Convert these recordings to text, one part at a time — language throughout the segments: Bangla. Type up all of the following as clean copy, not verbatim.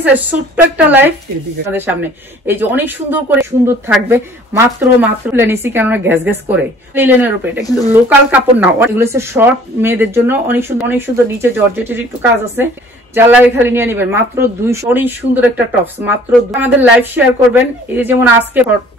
আছে ছোট্ট একটা লাইফ আমাদের সামনে। এই যে অনেক সুন্দর করে সুন্দর থাকবে, মাত্র নিছি কেননা গ্যাস গ্যাস করে লিলেনের উপরে। এটা কিন্তু লোকাল কাপড় না, এগুলো হচ্ছে শর্ট মেয়েদের জন্য অনেক সুন্দর নিচে জর্জেটের একটু কাজ আছে, যার লাগে খালি নিয়ে নিবেন মাত্র 200। অনেক সুন্দর একটা টপস মাত্র। আমাদের লাইভ শেয়ার করবেন, এই যে যেমন আজকে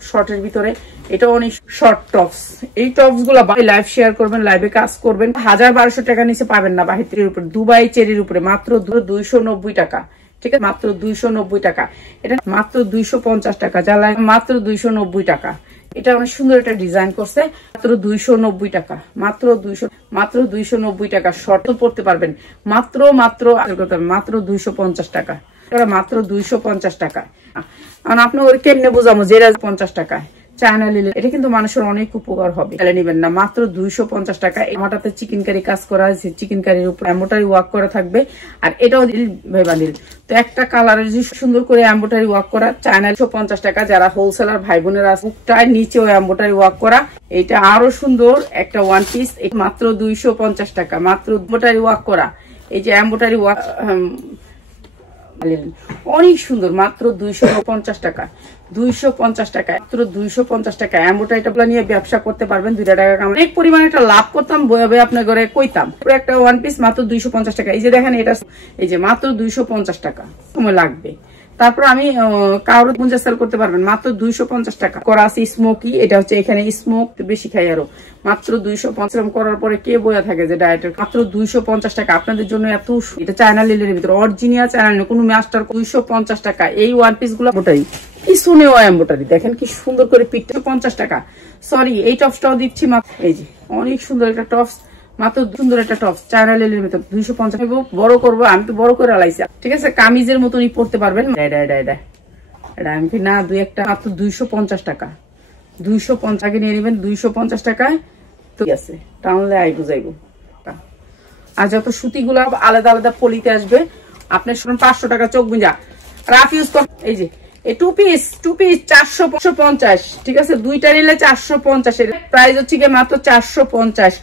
শর্টের ভিতরে এটা অনেক শর্ট টপস, এই টপস গুলা লাইভ শেয়ার করবেন, লাইভে কাজ করবেন। 1200 টাকা নিচে পাবেন না বাহিরের উপরে, দুবাই চেরির উপরে মাত্র 290 টাকা। ঠিক আছে, মাত্র 290 টাকা। এটা মাত্র 250 টাকা, যা লাগে মাত্র 290 টাকা। এটা অনেক সুন্দর একটা ডিজাইন করছে, মাত্র 290 টাকা, মাত্র 290 টাকা। শর্ট পড়তে পারবেন মাত্র 250 টাকা, মাত্র 250 টাকা। কারণ আপনি ওর কেমনে বোঝাবো যে 50 টাকা চায়না লিলে, এটা কিন্তু মানুষের অনেক উপকার হবে। তাহলে নিবেন না, মাত্র 250 টাকা। আমারটাতে চিকেন কারি কাজ করা আছে, চিকেন কারির উপর এমব্রয়ডারি ওয়ার্ক করা থাকবে। আর এটাও বানিল তো একটা কালারের যে সুন্দর করে এমব্রয়ডারি ওয়ার্ক করা, চায়না 250 টাকা। যারা হোলসেলার ভাই বোনেরা বুকটার নিচেও এমব্রয়ডারি ওয়ার্ক করা, এটা আরো সুন্দর একটা ওয়ান পিস, মাত্র 250 টাকা, মাত্র এমব্রয়ডারি ওয়ার্ক করা। এই যে এমব্রয়ডারি ওয়ার্ক অনেক সুন্দর, মাত্র 250 টাকা, 250 টাকা, মাত্র 250 টাকা। এমব্রয়ডারিটা নিয়ে ব্যবসা করতে পারবেন, 2 টাকা অনেক পরিমাণে একটা লাভ করতাম, বয়াবে আপনার ঘরে কইতাম। একটা ওয়ান পিস মাত্র 250 টাকা। এই যে দেখেন এটা, এই যে মাত্র 250 টাকা, সময় লাগবে। তারপর আমি কারো গুঞ্জা সেল করতে পারবেন মাত্র 250 টাকা করা আছে। স্মোকি, এটা হচ্ছে এখানে স্মোক বেশি খাই আরো, মাত্র 250 করার পরে কে বয়া থাকে যে ডায়েটের, মাত্র 250 টাকা আপনাদের জন্য। এত এটা চায়না লিলের ভিতরে অরিজিনাল চায়না, কোনো মাস্টার। 250 টাকা এই ওয়ান পিস গুলো মোটাই পিছনেও এমব্রয়ডারি, দেখেন কি সুন্দর করে পিঠটা। 50 টাকা। সরি, এই টপসটাও দিচ্ছি মাত্র, এই যে অনেক সুন্দর একটা টপস, মাত্র সুন্দর একটা টপস চায়না লিলের ভিতর 250। বড় করবো, আমি তো বড় করে আলাইছি, ঠিক আছে, কামিজের মতনই পড়তে পারবেন। এটা আমি না 2-1টা, মাত্র 250 টাকা, 250 টাকা নিয়ে নেবেন, 250 টাকায়। তো আছে টাউনলে আই বুঝাইবো। আর যত সুতি গুলা আলাদা আলাদা পলিতে আসবে, আপনার 500 টাকা চোখ গুঁজা রাফ ইউজ কর। এই যে এই টু পিস 450, ঠিক আছে, 2টা নিলে 450, এর প্রাইস হচ্ছে গিয়ে মাত্র 450।